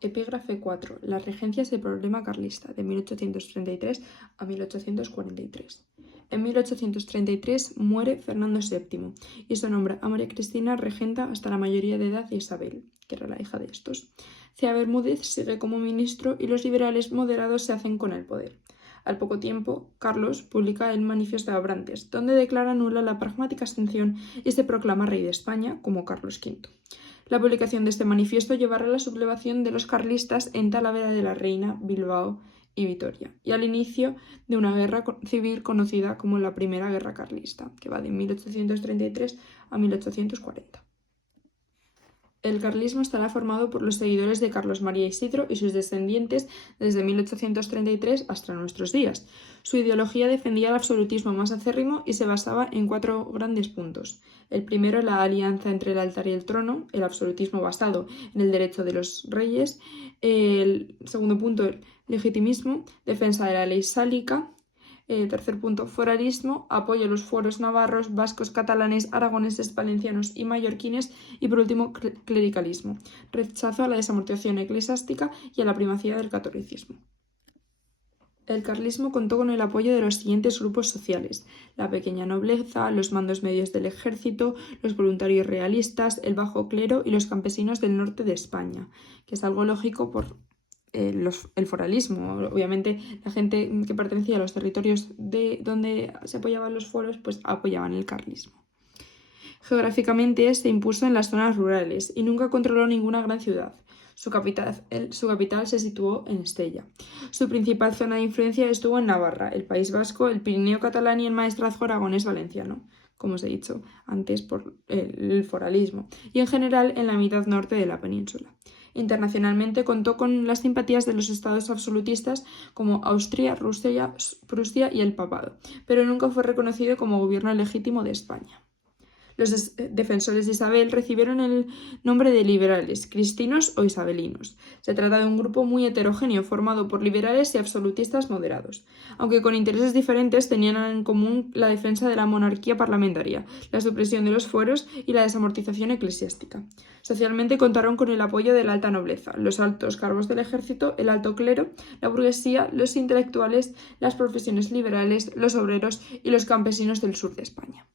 Epígrafe 4. Las regencias del problema carlista, de 1833 a 1843. En 1833 muere Fernando VII y se nombra a María Cristina regenta hasta la mayoría de edad de Isabel, que era la hija de estos. Cea Bermúdez sigue como ministro y los liberales moderados se hacen con el poder. Al poco tiempo, Carlos publica el Manifiesto de Abrantes, donde declara nula la pragmática abstención y se proclama rey de España como Carlos V. La publicación de este manifiesto llevará a la sublevación de los carlistas en Talavera de la Reina, Bilbao y Vitoria, y al inicio de una guerra civil conocida como la Primera Guerra Carlista, que va de 1833 a 1840. El carlismo estará formado por los seguidores de Carlos María Isidro y sus descendientes desde 1833 hasta nuestros días. Su ideología defendía el absolutismo más acérrimo y se basaba en 4 grandes puntos. El primero, la alianza entre el altar y el trono, el absolutismo basado en el derecho de los reyes. El segundo punto, el legitimismo, defensa de la ley sálica. Tercer punto, foralismo, apoyo a los fueros navarros, vascos, catalanes, aragoneses, valencianos y mallorquines. Y por último, clericalismo, rechazo a la desamortización eclesiástica y a la primacía del catolicismo. El carlismo contó con el apoyo de los siguientes grupos sociales: la pequeña nobleza, los mandos medios del ejército, los voluntarios realistas, el bajo clero y los campesinos del norte de España, que es algo lógico por el foralismo. Obviamente la gente que pertenecía a los territorios de donde se apoyaban los fueros pues apoyaban el carlismo. Geográficamente se impuso en las zonas rurales y nunca controló ninguna gran ciudad. Su capital se situó en Estella. Su principal zona de influencia estuvo en Navarra, el País Vasco, el Pirineo catalán y el maestrazgo aragonés valenciano, como os he dicho antes por el foralismo, y en general en la mitad norte de la península. Internacionalmente contó con las simpatías de los estados absolutistas como Austria, Rusia, Prusia y el Papado, pero nunca fue reconocido como gobierno legítimo de España. Los defensores de Isabel recibieron el nombre de liberales, cristinos o isabelinos. Se trata de un grupo muy heterogéneo formado por liberales y absolutistas moderados, aunque con intereses diferentes tenían en común la defensa de la monarquía parlamentaria, la supresión de los fueros y la desamortización eclesiástica. Socialmente contaron con el apoyo de la alta nobleza, los altos cargos del ejército, el alto clero, la burguesía, los intelectuales, las profesiones liberales, los obreros y los campesinos del sur de España.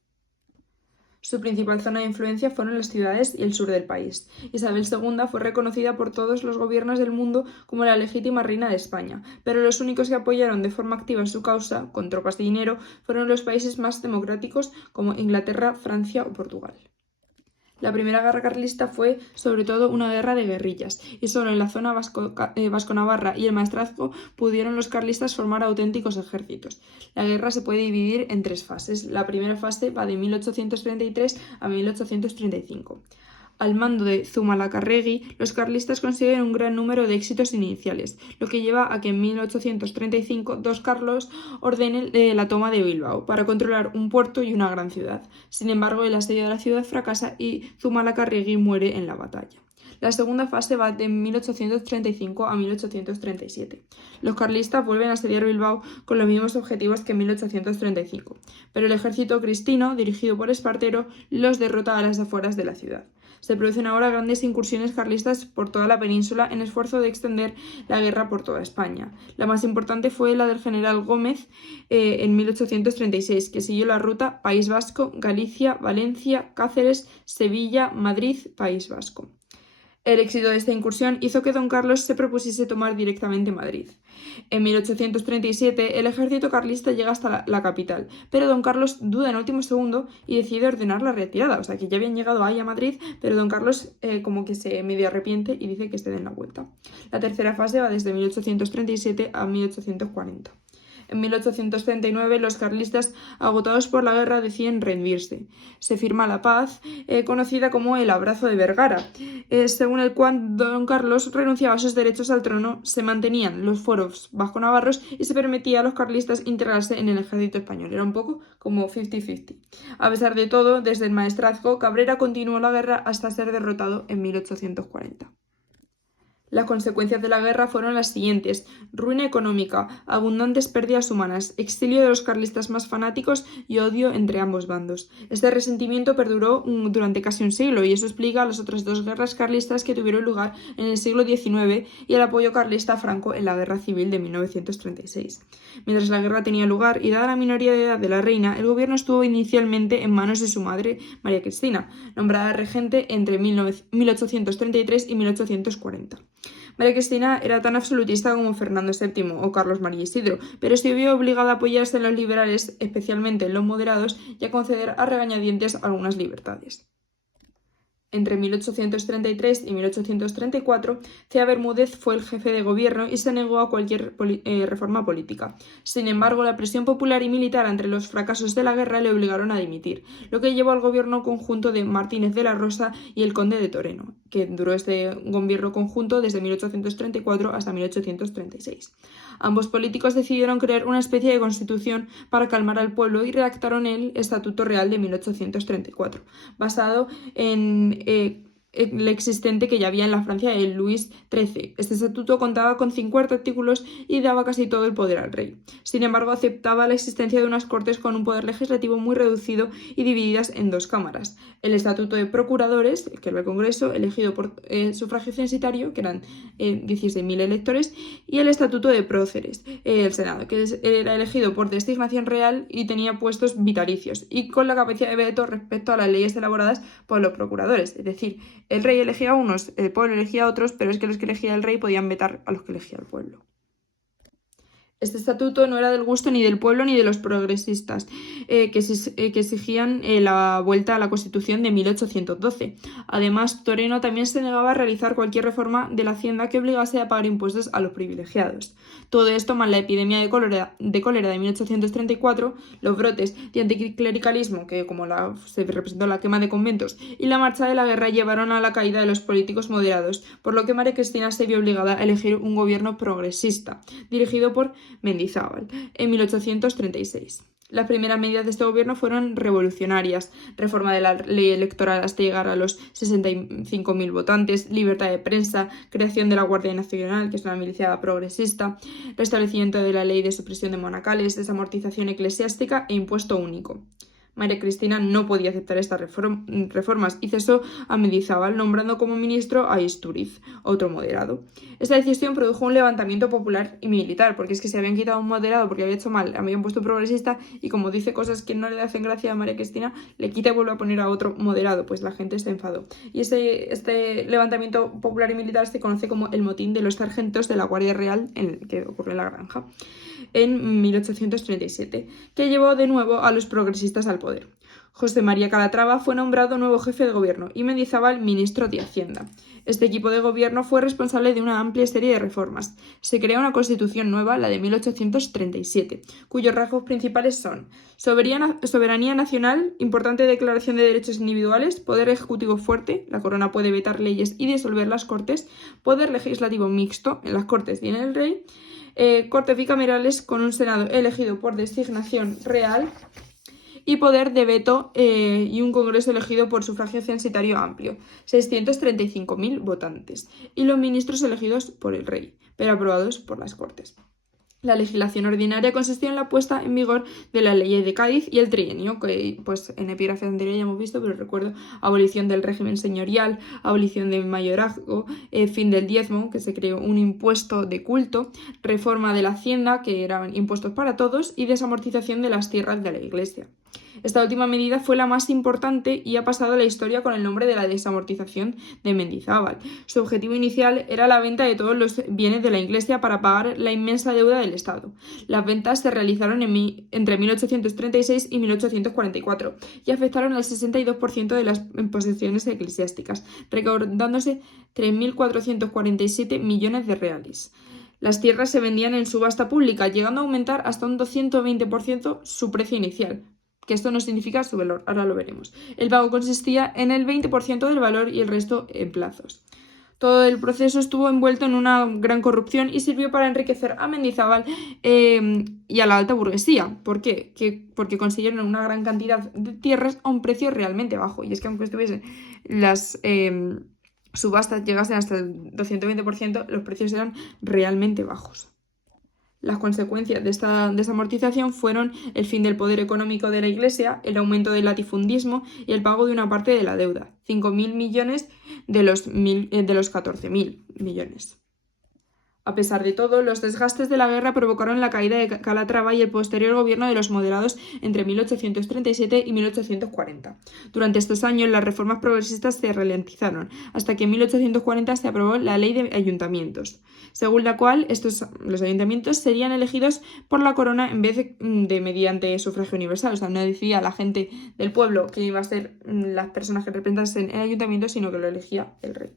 Su principal zona de influencia fueron las ciudades y el sur del país. Isabel II fue reconocida por todos los gobiernos del mundo como la legítima reina de España, pero los únicos que apoyaron de forma activa su causa, con tropas y dinero, fueron los países más democráticos como Inglaterra, Francia o Portugal. La primera guerra carlista fue, sobre todo, una guerra de guerrillas, y solo en la zona vasco-navarra y el maestrazgo pudieron los carlistas formar auténticos ejércitos. La guerra se puede dividir en 3 fases. La primera fase va de 1833 a 1835. Al mando de Zumalacárregui, los carlistas consiguen un gran número de éxitos iniciales, lo que lleva a que en 1835 Dos Carlos ordene la toma de Bilbao para controlar un puerto y una gran ciudad. Sin embargo, el asedio de la ciudad fracasa y Zumalacárregui muere en la batalla. La segunda fase va de 1835 a 1837. Los carlistas vuelven a asediar Bilbao con los mismos objetivos que en 1835, pero el ejército cristino, dirigido por Espartero, los derrota a las afueras de la ciudad. Se producen ahora grandes incursiones carlistas por toda la península en esfuerzo de extender la guerra por toda España. La más importante fue la del general Gómez en 1836, que siguió la ruta País Vasco, Galicia, Valencia, Cáceres, Sevilla, Madrid, País Vasco. El éxito de esta incursión hizo que don Carlos se propusiese tomar directamente Madrid. En 1837 el ejército carlista llega hasta la capital, pero don Carlos duda en último segundo y decide ordenar la retirada. O sea que ya habían llegado ahí a Madrid, pero don Carlos como que se medio arrepiente y dice que se den la vuelta. La tercera fase va desde 1837 a 1840. En 1839 los carlistas, agotados por la guerra, deciden rendirse. Se firma la paz, conocida como el Abrazo de Vergara, según el cual don Carlos renunciaba a sus derechos al trono, se mantenían los fueros vasco-navarros y se permitía a los carlistas integrarse en el ejército español. Era un poco como 50-50. A pesar de todo, desde el maestrazgo, Cabrera continuó la guerra hasta ser derrotado en 1840. Las consecuencias de la guerra fueron las siguientes: ruina económica, abundantes pérdidas humanas, exilio de los carlistas más fanáticos y odio entre ambos bandos. Este resentimiento perduró durante casi un siglo y eso explica las otras dos guerras carlistas que tuvieron lugar en el siglo XIX y el apoyo carlista a Franco en la Guerra Civil de 1936. Mientras la guerra tenía lugar y dada la minoría de edad de la reina, el gobierno estuvo inicialmente en manos de su madre, María Cristina, nombrada regente entre 1833 y 1840. María Cristina era tan absolutista como Fernando VII o Carlos María Isidro, pero se vio obligada a apoyarse en los liberales, especialmente en los moderados, y a conceder a regañadientes algunas libertades. Entre 1833 y 1834, Cea Bermúdez fue el jefe de gobierno y se negó a cualquier reforma política. Sin embargo, la presión popular y militar ante los fracasos de la guerra le obligaron a dimitir, lo que llevó al gobierno conjunto de Martínez de la Rosa y el conde de Toreno, que duró este gobierno conjunto desde 1834 hasta 1836. Ambos políticos decidieron crear una especie de constitución para calmar al pueblo y redactaron el Estatuto Real de 1834, basado en el existente que ya había en la Francia de Luis XIII. Este estatuto contaba con 50 artículos y daba casi todo el poder al rey. Sin embargo, aceptaba la existencia de unas cortes con un poder legislativo muy reducido y divididas en dos cámaras. El estatuto de procuradores, que era el Congreso, elegido por sufragio censitario, que eran 16.000 electores, y el estatuto de próceres, el Senado, que era elegido por designación real y tenía puestos vitalicios, y con la capacidad de veto respecto a las leyes elaboradas por los procuradores. Es decir, el rey elegía a unos, el pueblo elegía a otros, pero es que los que elegía el rey podían vetar a los que elegía el pueblo. Este estatuto no era del gusto ni del pueblo ni de los progresistas, que exigían la vuelta a la Constitución de 1812. Además, Toreno también se negaba a realizar cualquier reforma de la hacienda que obligase a pagar impuestos a los privilegiados. Todo esto, más la epidemia de cólera de 1834, los brotes de anticlericalismo, que se representó la quema de conventos, y la marcha de la guerra llevaron a la caída de los políticos moderados, por lo que María Cristina se vio obligada a elegir un gobierno progresista, dirigido por Mendizábal, en 1836. Las primeras medidas de este gobierno fueron revolucionarias: reforma de la ley electoral hasta llegar a los 65.000 votantes, libertad de prensa, creación de la Guardia Nacional, que es una milicia progresista, restablecimiento de la ley de supresión de monacales, desamortización eclesiástica e impuesto único. María Cristina no podía aceptar estas reformas y cesó a Mendizábal, nombrando como ministro a Istúriz, otro moderado. Esta decisión produjo un levantamiento popular y militar, porque es que se habían quitado un moderado porque había hecho mal, habían puesto un progresista y como dice cosas que no le hacen gracia a María Cristina, le quita y vuelve a poner a otro moderado, pues la gente se enfadó. Y este levantamiento popular y militar se conoce como el motín de los sargentos de la Guardia Real, que ocurrió en la Granja, en 1837, que llevó de nuevo a los progresistas al poder. José María Calatrava fue nombrado nuevo jefe de gobierno y Mendizábal ministro de Hacienda. Este equipo de gobierno fue responsable de una amplia serie de reformas. Se creó una constitución nueva, la de 1837, cuyos rasgos principales son: soberanía nacional, importante declaración de derechos individuales, poder ejecutivo fuerte, la corona puede vetar leyes y disolver las cortes, poder legislativo mixto, en las cortes viene el rey, cortes bicamerales con un senado elegido por designación real y poder de veto y un congreso elegido por sufragio censitario amplio, 635.000 votantes, y los ministros elegidos por el rey, pero aprobados por las Cortes. La legislación ordinaria consistía en la puesta en vigor de la Ley de Cádiz y el trienio, que pues en epígrafe anterior ya hemos visto, pero recuerdo: abolición del régimen señorial, abolición del mayorazgo, fin del diezmo, que se creó un impuesto de culto, reforma de la hacienda, que eran impuestos para todos, y desamortización de las tierras de la Iglesia. Esta última medida fue la más importante y ha pasado a la historia con el nombre de la desamortización de Mendizábal. Su objetivo inicial era la venta de todos los bienes de la Iglesia para pagar la inmensa deuda del Estado. Las ventas se realizaron entre 1836 y 1844 y afectaron al 62% de las posesiones eclesiásticas, recaudándose 3.447 millones de reales. Las tierras se vendían en subasta pública, llegando a aumentar hasta un 220% su precio inicial, que esto no significa su valor, ahora lo veremos. El pago consistía en el 20% del valor y el resto en plazos. Todo el proceso estuvo envuelto en una gran corrupción y sirvió para enriquecer a Mendizábal y a la alta burguesía. ¿Por qué? Porque consiguieron una gran cantidad de tierras a un precio realmente bajo. Y es que aunque estuviesen subastas llegasen hasta el 220%, los precios eran realmente bajos. Las consecuencias de esta desamortización fueron el fin del poder económico de la Iglesia, el aumento del latifundismo y el pago de una parte de la deuda, 5.000 millones de los 14.000 millones. A pesar de todo, los desgastes de la guerra provocaron la caída de Calatrava y el posterior gobierno de los moderados entre 1837 y 1840. Durante estos años, las reformas progresistas se ralentizaron, hasta que en 1840 se aprobó la Ley de Ayuntamientos, según la cual los ayuntamientos serían elegidos por la corona en vez de mediante sufragio universal. O sea, no decía la gente del pueblo que iba a ser las personas que representasen el ayuntamiento, sino que lo elegía el rey.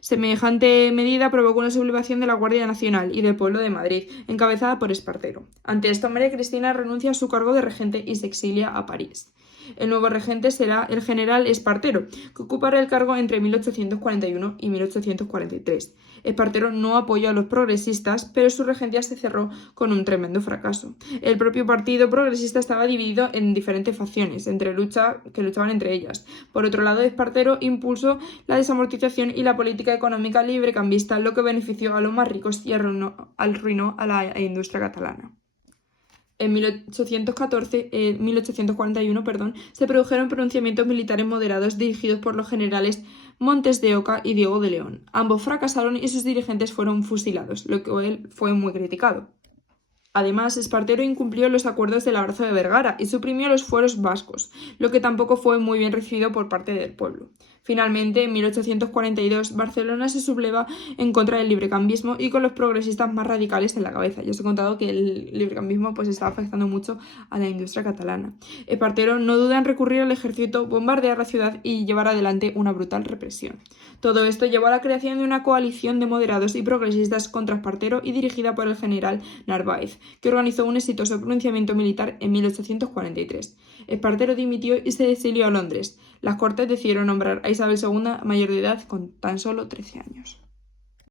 Semejante medida provocó una sublevación de la Guardia Nacional y del pueblo de Madrid, encabezada por Espartero. Ante esto, María Cristina renuncia a su cargo de regente y se exilia a París. El nuevo regente será el general Espartero, que ocupará el cargo entre 1841 y 1843. Espartero no apoyó a los progresistas, pero su regencia se cerró con un tremendo fracaso. El propio partido progresista estaba dividido en diferentes facciones, que luchaban entre ellas. Por otro lado, Espartero impulsó la desamortización y la política económica librecambista, lo que benefició a los más ricos y arruinó a la industria catalana. En 1841, se produjeron pronunciamientos militares moderados dirigidos por los generales Montes de Oca y Diego de León. Ambos fracasaron y sus dirigentes fueron fusilados, lo que él fue muy criticado. Además, Espartero incumplió los acuerdos del Abrazo de Vergara y suprimió los fueros vascos, lo que tampoco fue muy bien recibido por parte del pueblo. Finalmente, en 1842, Barcelona se subleva en contra del librecambismo y con los progresistas más radicales en la cabeza. Ya os he contado que el librecambismo estaba afectando mucho a la industria catalana. Espartero no duda en recurrir al ejército, bombardear la ciudad y llevar adelante una brutal represión. Todo esto llevó a la creación de una coalición de moderados y progresistas contra Espartero y dirigida por el general Narváez, que organizó un exitoso pronunciamiento militar en 1843. Espartero dimitió y se exilió a Londres. Las Cortes decidieron nombrar a Isabel II mayor de edad con tan solo 13 años.